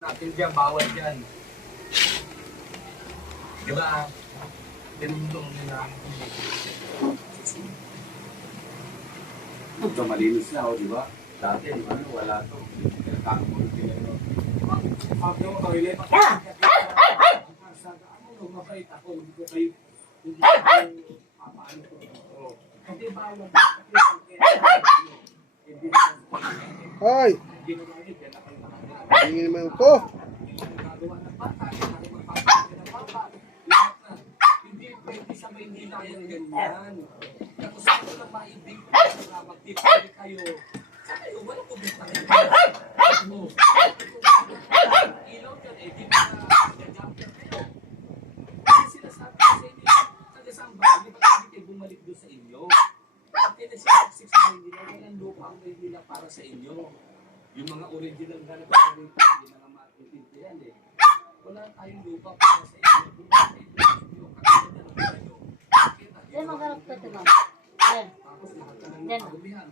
Natin dyan, bawal dyan. Di ba? Tinundong nila. Ito, malinis na, di ba? Dati, ano, wala to. Pinagkakapon nila. Sabi mo, toilet. Ano, mabait ako. Hindi ko kayo, hindi ko papaano ko. Hindi bawal. Hoy! Tingin naman ko. Hindi pwede sa Maynila yung ganyan. Tapos ako lang maibig na mag-tip kayo. Sa kayo, walang kumita rin. Ilaw dyan eh, di ba na-jumper kayo? Kasi sinasabi ko sa inyo, taga-samba, di ba hindi kayo bumalik doon sa inyo? At kinasiksik sa Maynila, walang lupa ang Maynila para sa inyo. Yung mga original na nagpapalita, hindi na naman maintindihan eh. Wala tayong lupa para sa inyo. Bumalik kayo doon sa inyo, kakita na kayo. Yan, maghanap ka ito, ma'am. Yan. Tapos lahat na lang Yan. ng pagbihan.